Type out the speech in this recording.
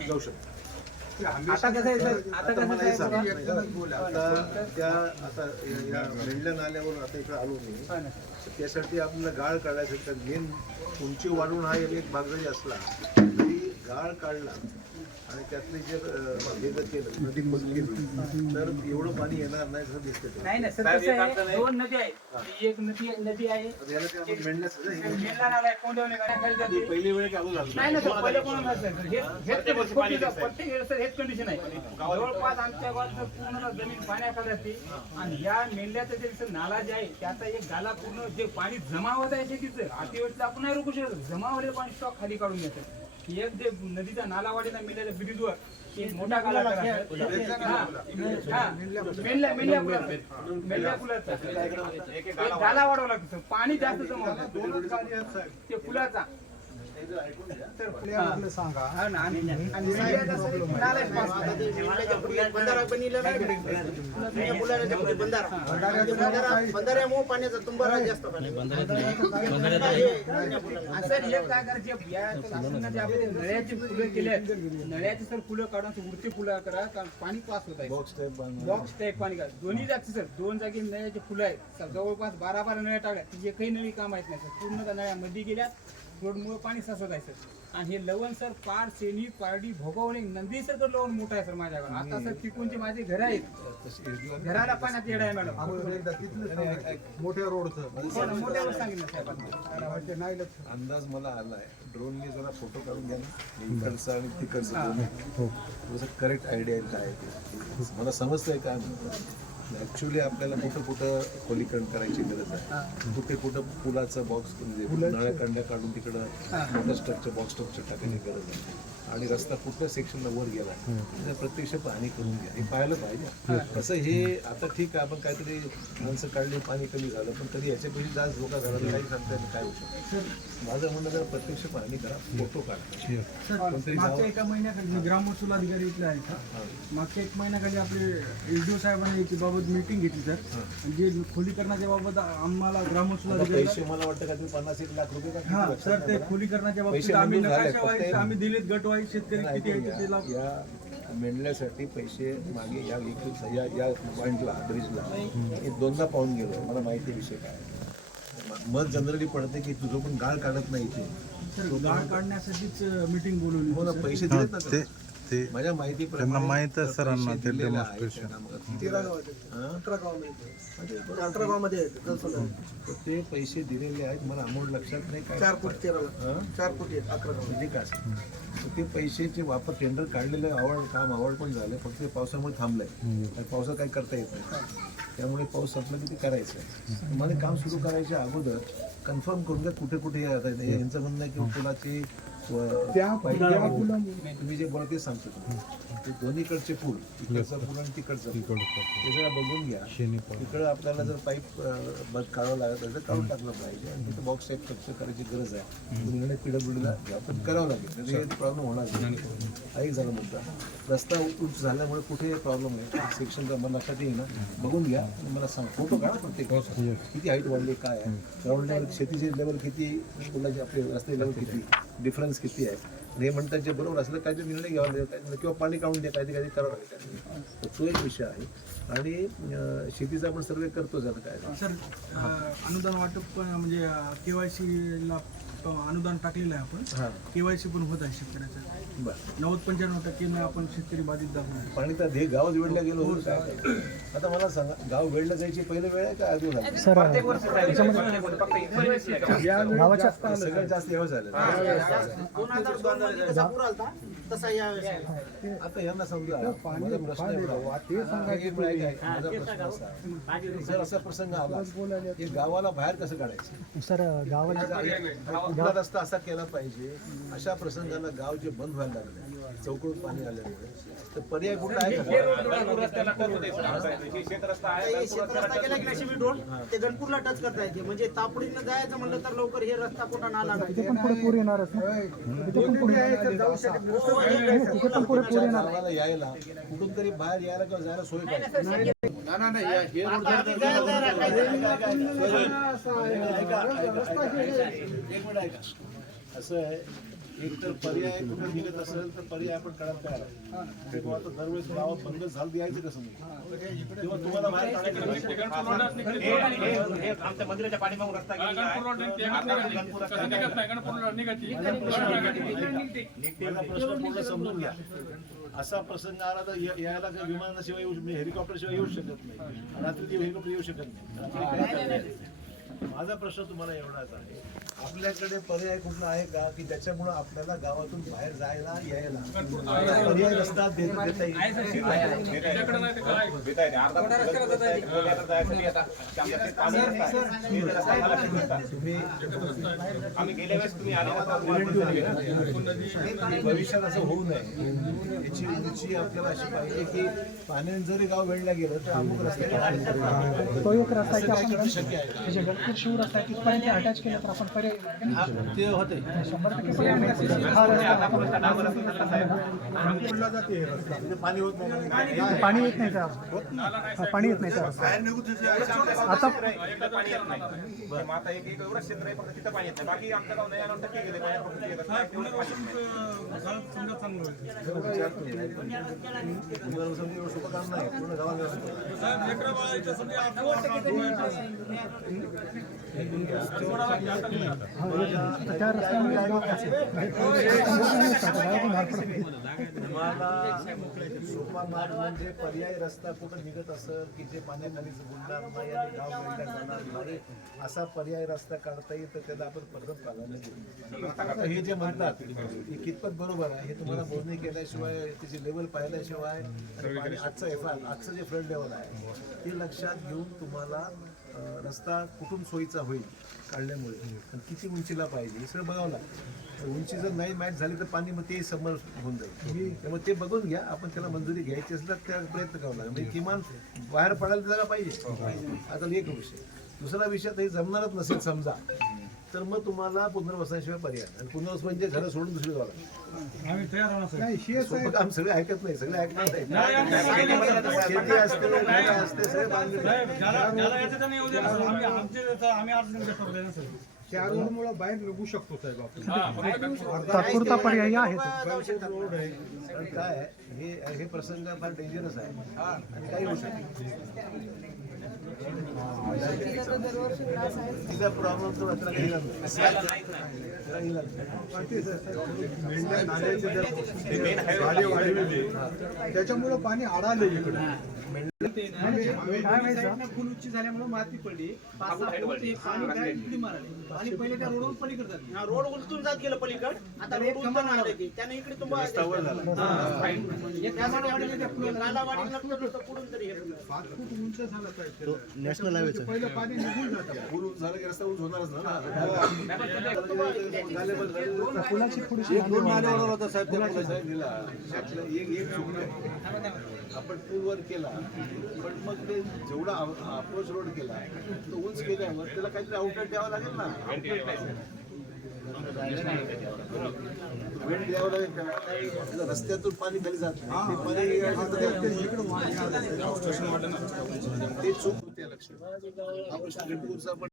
जाऊ आता कसं आहे सर? आता कसं मला हे सांग, आता त्या आता या- या मेंढल्या नाल्यावरून आता इकडे आलो मी. हा ना. त्यासाठी आपल्याला गाळ काढायसाठी तर मेन उंची वाढून हा एक भाग जरी असला तरी गाळ काढला आणि त्यातले जे हे जर केलं नदी केली तर एवढं पाणी येणार नाही असं दिसतं. नाही ना सर कसं आहे दोन नदी आहे एक नदी नदी आहे. आता याला ते आपण मेंढल्या सगळं मेनला नाला आहे, कोंडवणे गाड्या जाते. पहिली वेळ चालू झालं. नाही ना सर पहिले कोण नसतं सर. हेच- हेच खोटीचं- प्रत्येक वेळेस सर हेच कंडिशन आहे. जवळपास आमच्या गावात सर पूर्ण जमीन पाण्याखाली असते. आणि या मेंढ्याचं जे सर नाला जे आहे त्याचा एक गाला पूर्ण जे पाणी जमा होत आहे शेतीचं अतिवृष्टीचं आपण नाही रोखू शकत. जमा होलेलं पाणी स्टॉक खाली काढून घेतात. एक जे नदीचा नाला वाढेला मेंढ्याच्या ब्रिजवर एक मोठा गाला करा. हा. हा. मेंढल्या मेंढल्या पुलाचा. मेंढल्या पुलाचा एक गाला वाढवा लागतो सर. पाणी जास्त जमा होतं ते पुलाचा बंधाऱ्यामुळे पाण्याचा सर काय करायचे नळ्याची फुलं केले आहेत नळ्याची सर फुलं काढून उडती फुलं करा कारण पाणी पास होत आहे बॉक्स टाईप पाणी काढ दोन्ही जागचे सर. दोन जागी नळ्याची फुलं आहेत. जवळपास बारा बारा नळ्या टाकल्या. तिचे एकही नळी काम आहेत नाही सर. पूर्ण नळ्या नळ्यामध्ये गेल्या. रोडमुळे पाणी साचत आहे सर. आणि हे लवण सर पार सेनी पारडी भोगवणे नंदी सर लवण मोठं आहे सर माझ्याकडे. आता सर तिकूनचे माझे घर आहेत. घराला पाण्यात येड आहे मॅडम. मोठ्या रोडचं. मोठ्यावर सांगितलं साहेबांनी मला वाटतं नाही अंदाज मला आलाय ड्रोनने जरा फोटो काढून घ्या ना. इकडचा आणि तिकडचा थोडंसं करेक्ट आयडिया आहे काय ते. मला समजतंय काय म्हणतो ऍक्च्युली आपल्याला कुठं कुठं खोलीकरण करायची गरज आहे. कुठे कुठं पुलाचं बॉक्स म्हणजे नळ्या कंड्या काढून तिकडं मोठं स्ट्रक्चर बॉक्स स्ट्रक्चर टाकायची गरज आहे. आणि रस्ता कुठल्या सेक्शनला वर गेला त्याचं प्रत्यक्ष पाहणी करून घ्या. हे पाहिलं पाहिजे. कसं हे आता ठीक आहे आपण काहीतरी माणसं काढली पाणी कमी झालं पण कधी याच्यापेक्षा जास्त धोका झाला तर काही सांगता नाही, काय होऊ शकतं. माझं म्हणणं जर प्रत्यक्ष पाहणी करा फोटो काढा. मागच्या. एका महिन्याखाली ग्रामोत्सव अधिकारी इथले आहेत का मागच्या एक महिन्याखाली आपले एसडीओ साहेबांनी याच्याबाबत मीटिंग घेतली सर. आणि जे खोलीकरणाच्या बाबत आम्हाला ग्रामोत्सव अधिकारी मला वाटतं काहीतरी पन्नास एक लाख रुपये का सर ते खोलीकरणाच्या बाबतीत आम्ही नकाशा आम्ही दिलेत गट वाईज शेतकरी किती आहे त्याला. या मेंढल्यासाठी पैसे मागे या लिक्विड या या पॉईंटला ब्रिजला हे दोनदा पाहून गेलो मला माहिती आहे विषय काय आहे. मग जनरली पडते की तुझं पण गाळ काढत नाही इथे सर गाळ काढण्यासाठीच मीटिंग बोलवली हो ना. पैसे दिलेत ना ते माझ्या माहिती त्यांना माहीत आहे सरांना ते. आहेत जलसंधारण. ते पैसे दिलेले आहेत मला अमाऊंट लक्षात नाही काय चार कोटी हं? चार कोटी आहेत अकरा गाव. म्हणजे काय तर ते पैशाचे वापर टेंडर काढलेलं आवड काम आवड पण झालं फक्त ते पावसामुळे थांबलंय. आणि पावसात काही करता येत नाही. त्यामुळे पाऊस संपला की ते करायचं आहे. मला काम सुरू करायच्या अगोदर कन्फर्म करून द्या कुठे कुठे आता. यांचं म्हणणं आहे की पाईप- तुम्ही जे बोला ते सांगतो. ते दोन्हीकडचे पूल इकडचा पूल आणि तिकडचा ते जरा बघून घ्या. तिकडं आपल्याला जर पाईप काढावं लागत असेल तर काढून टाकलं पाहिजे. आणि तिथं बॉक्स टाईप स्ट्रक्चर करायची गरज आहे. निर्णय पिढबुडीला पण करावं लागेल. प्रॉब्लेम होणार नाही. काही झाला मुद्दा. रस्ता उंच झाल्यामुळे कुठे प्रॉब्लेम आहे सेक्शन मला लक्षात येईल ना बघून घ्या मला सांग. फोटो काढा प्रत्येक. किती हाईट वाढली काय आहे? ग्राउंड लेवल शेतीचे लेवल किती पुलाचे आपले रस्ते लेवल किती डिफरन्स किती आहे? आणि हे म्हणतात जे बरोबर असलं काहीतरी निर्णय घ्यावा लागेल किंवा पाणी काढून द्या काहीतरी काहीतरी करावं लागेल. तर तो एक विषय आहे. आणि शेतीचा आपण सर्वे करतो आता काय. सर अनुदान वाटप पण म्हणजे केवायसी ला अनुदान टाकलेलं आहे आपण. केवायसी पण होत आहे शेतकऱ्याचं. बरं. नव्वद पंच्याण्णव टक्के आपण शेतकरी बाधित दाखवून पाणी तर हे गावात वेळला गेलो होतो. काय आता मला सांगा गाव वेळला जायची पहिली वेळ आहे का अजून आहे? प्रत्येक वर्षी त्याच्यामध्ये फक्त इन्फॉर्मेशन आहे. सगळ्यात जास्त एवढं झालं. दोन हजार दोन मध्ये जसा पूर आलता. तसा. आता यांना समजा माझा प्रश्न एवढा. एक माझा प्रश्न असा आहे. जर असा प्रसंग आला हे गावाला बाहेर कसं काढायचं? सर गावाला रस्ता असा केला पाहिजे अशा प्रसंगाला गाव जे बंद व्हायला लागले चौकडून पाणी आल्यामुळे. तर पर्याय कुठला आहे? गणपूरला टच करता येते. म्हणजे तापडीनं जायचं म्हणलं तर लवकर हे रस्ता कुठं नाला नाही तिथे पण पुढे पूर येणारच ना? तिथे पण पुढे तिथे पण पुढे पूर येणार गावाला यायला कुठून तरी बाहेर यायला किंवा जायला सोय पाहिजे. असं आहे. एक तर पर्याय कुठं निघत असेल तर पर्याय आपण काढत काय तेव्हा आता दरवेळेस गावात बंद झालं द्यायचं कसं तेव्हा तुम्हाला बाहेर काढायचं आमच्या मंदिराच्या पाठीमागून रस्ता प्रश्न पूर्ण समजून घ्या. असा प्रसंग आला तर यायला काही विमानाशिवाय येऊ म्हणजे हेलिकॉप्टरशिवाय येऊ शकत नाही. रात्री हेलिकॉप्टर येऊ शकत नाही? माझा प्रश्न तुम्हाला एवढाच आहे. आपल्याकडे पर्याय कुठला आहे का? की ज्याच्यामुळे आपल्याला गावातून बाहेर जायला यायला पर्याय रस्ता देता येईल? भविष्यात असं होऊ नये. याची उंची आपल्याला अशी पाहिजे की पाण्याने जरी गाव वेळला गेलं तर अमुक रस्त्याने तो एक रस्ता आहे की असं काय आपण किती शक्य आहे शिव रस्ता तिथपर्यंत अटॅच केलं तर आपण पर्याय हा, ते होते पाणी होत नाही पाणी येत नाही का? पाणी येत नाही त्या रस्ता आता पाणी येत नाही मग आता एक एवढं क्षेत्र आहे फक्त तिथं पाणी येत नाही बाकी आमच्या गाव नाही आलं टक्के गेले फक्त ते रस्ता आहे, तेवढंच पाणी येत नाही. तुम्हाला समजा एवढं सोपं काम नाही पूर्ण गावाला तर त्या रस्त्यामुळे गाव असेल. तुम्हाला सोपा मार्ग म्हणजे पर्याय रस्ता कुठं निघत असं की जे पाण्याखाली बुडणार नाही आणि गाव वेगळा जाणार नाही असा पर्याय रस्ता काढता येईल तर त्याला आपण पद्धत प्राधान्य देऊ आता हे जे म्हणतात हे कितपत बरोबर आहे हे तुम्हाला बोलणी केल्याशिवाय त्याची लेवल पाहिल्याशिवाय आणि पाणी आजचं एफ आजचं जे फ्लड लेवल आहे ते लक्षात घेऊन तुम्हाला रस्ता कुठून सोयीचा होईल काढल्यामुळे. किती उंचीला पाहिजे हे सगळं बघावं लागतं. उंची जर नाही मॅच झाली तर पाणी मग ते समोर होऊन जाईल. त्यामुळे ते बघून घ्या. आपण त्याला मंजुरी घ्यायची असेल तर त्या प्रयत्न करावा लागेल. म्हणजे किमान बाहेर पडायला जागा पाहिजे. आता एक विषय. दुसरा विषय तर हे जमणारच नसेल समजा. तर मग तुम्हाला पुनर्वसनाशिवाय पर्याय. आणि पुनर्वसन म्हणजे घरं सोडून दुसरी जावं काम सगळे ऐकत नाही. सगळे ऐकणार नाही. असते असते सगळे त्या रोडमुळे बाहेर निघू शकतो साहेब आपण. तात्पुरता पर्याय आहे. रोड आहे काय हे हे प्रसंग फार डेंजरस आहे. आणि काही होऊ शकते तिचा प्रॉब्लेम तो त्याच्यामुळे पाणी अडाले इकडे. काय माहिती फुल उंची झाल्यामुळे माती पडली. पाणी काय मारली. आणि पहिले त्या रोडवर पलीकडे जाते हा, रोड उलटून जात गेलं पलीकड. आता रोड उलटून आलं की त्याने इकडे तुम्हाला रस्तावर झाला. त्यासाठी वाटलं की ते नाला वाढीला तर पुढून तरी हे होईल. पाच फूट उंच झालं पाहिजे नॅशनल हायवेचं पहिलं पाणी निघून जातं. पूल झालं की रस्ता उंच होणारच ना. पुलाची थोडीशी होता साहेब दिला त्यातलं एक एक चुकलं. आपण पूल वर केला पण मग ते जेवढा अप्रोच रोड केला तो उंच केल्यावर त्याला काहीतरी आउटलेट द्यावं लागेल ना. रस्त्यातून पाणी खाली जात ते चूक होते लक्षात. हा प्रश्न गणपूरचा पण